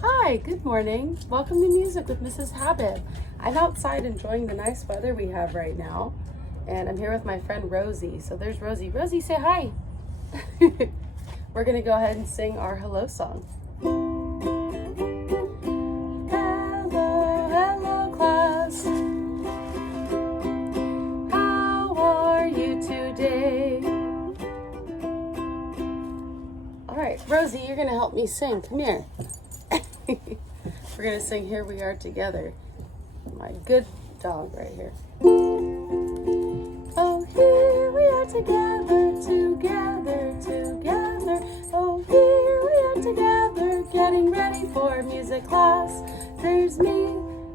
Hi, good morning. Welcome to Music with Mrs. Habib. I'm outside enjoying the nice weather we have right now, and I'm here with my friend Rosie. So there's Rosie. Rosie, say hi. We're gonna go ahead and sing our hello song. Hello, hello class. How are you today? All right, Rosie, you're gonna help me sing. Come here. We're gonna sing Here We Are Together. My good dog right here. Oh, here we are together, together, together. Oh, here we are together, getting ready for music class. There's me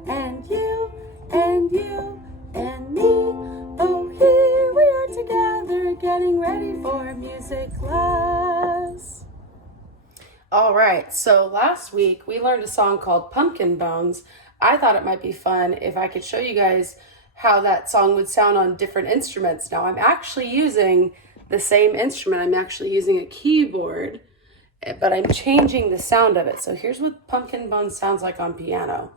and you and you and me. Oh, here we are together, getting ready for music class. All right, so last week we learned a song called Pumpkin Bones. I thought it might be fun if I could show you guys how that song would sound on different instruments. Now I'm actually using the same instrument. I'm actually using a keyboard, but I'm changing the sound of it. So here's what Pumpkin Bones sounds like on piano.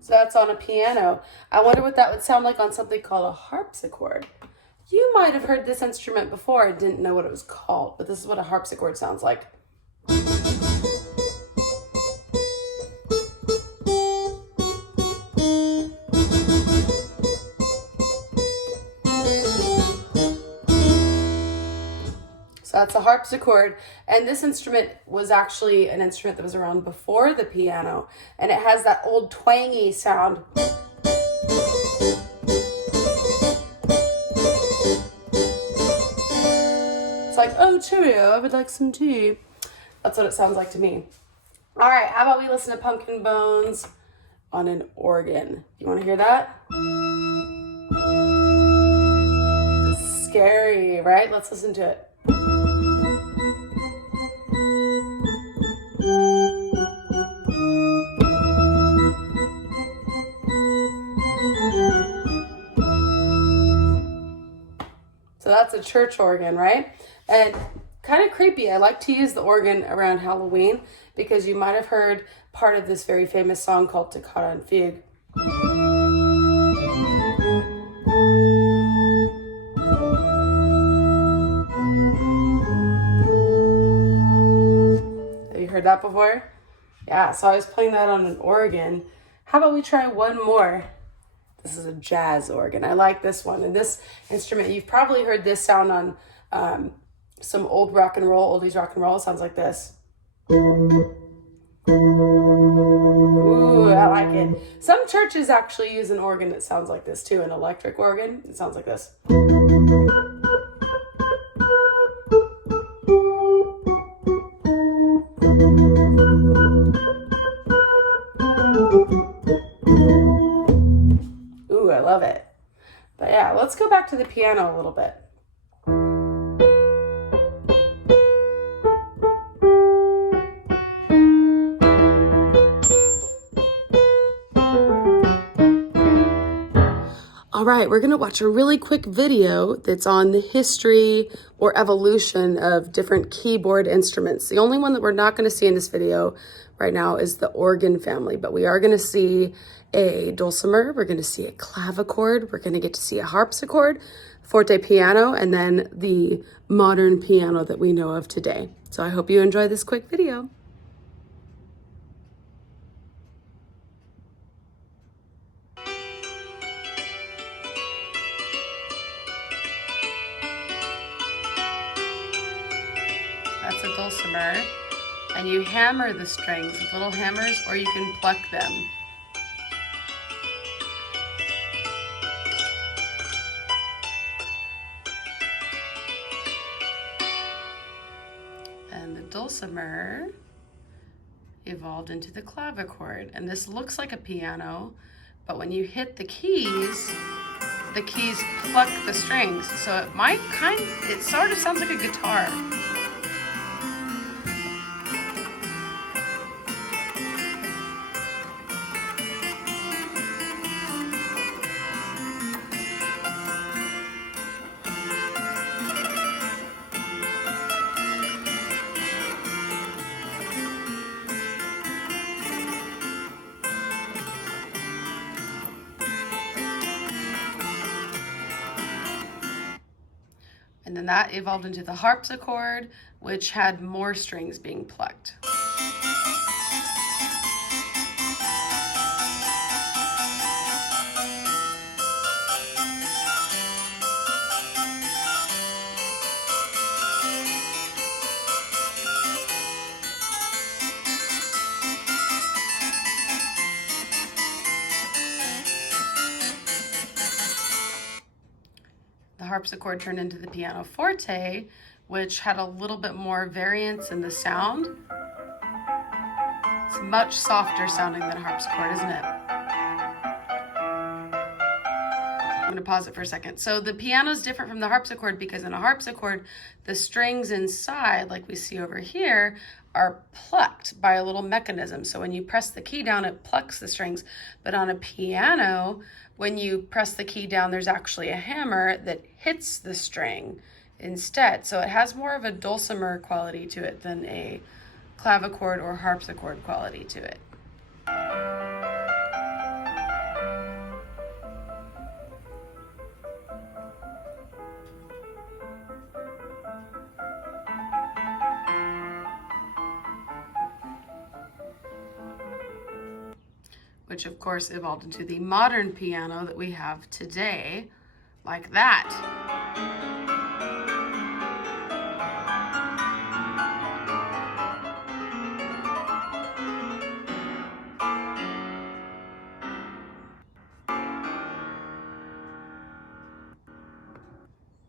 So that's on a piano. I wonder what that would sound like on something called a harpsichord. You might have heard this instrument before and didn't know what it was called, but this is what a harpsichord sounds like. So that's a harpsichord, and this instrument was actually an instrument that was around before the piano, and it has that old twangy sound. It's like, oh, cheerio, I would like some tea. That's what it sounds like to me. All right, how about we listen to Pumpkin Bones on an organ? You want to hear that? Scary, right? Let's listen to it. So that's a church organ, right? And kind of creepy. I like to use the organ around Halloween because you might have heard part of this very famous song called Toccata and Fugue. Have you heard that before? Yeah, so I was playing that on an organ. How about we try one more? This is a jazz organ. I like this one. And this instrument, you've probably heard this sound on some old rock and roll, oldies rock and roll. It sounds like this. Ooh, I like it. Some churches actually use an organ that sounds like this too, an electric organ. It sounds like this. I love it. But yeah, let's go back to the piano a little bit. All right, we're gonna watch a really quick video that's on the history or evolution of different keyboard instruments. The only one that we're not gonna see in this video right now is the organ family, but we are gonna see a dulcimer, we're gonna see a clavichord, we're gonna get to see a harpsichord, forte piano, and then the modern piano that we know of today. So I hope you enjoy this quick video. That's a dulcimer, and you hammer the strings with little hammers, or you can pluck them. And the dulcimer evolved into the clavichord, and this looks like a piano, but when you hit the keys pluck the strings, so it sort of sounds like a guitar. then that evolved into the harpsichord, which had more strings being plucked. The harpsichord turned into the pianoforte, which had a little bit more variance in the sound. It's much softer sounding than a harpsichord, isn't it? I'm going to pause it for a second. So the piano is different from the harpsichord because in a harpsichord, the strings inside, like we see over here, are plucked by a little mechanism. So when you press the key down, it plucks the strings. But on a piano, when you press the key down, there's actually a hammer that hits the string instead. So it has more of a dulcimer quality to it than a clavichord or harpsichord quality to it. Which of course evolved into the modern piano that we have today, like that.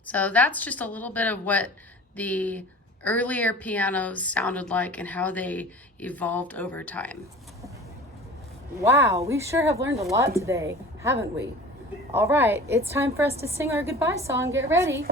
So that's just a little bit of what the earlier pianos sounded like and how they evolved over time. Wow, we sure have learned a lot today, haven't we? All right, it's time for us to sing our goodbye song. Get ready.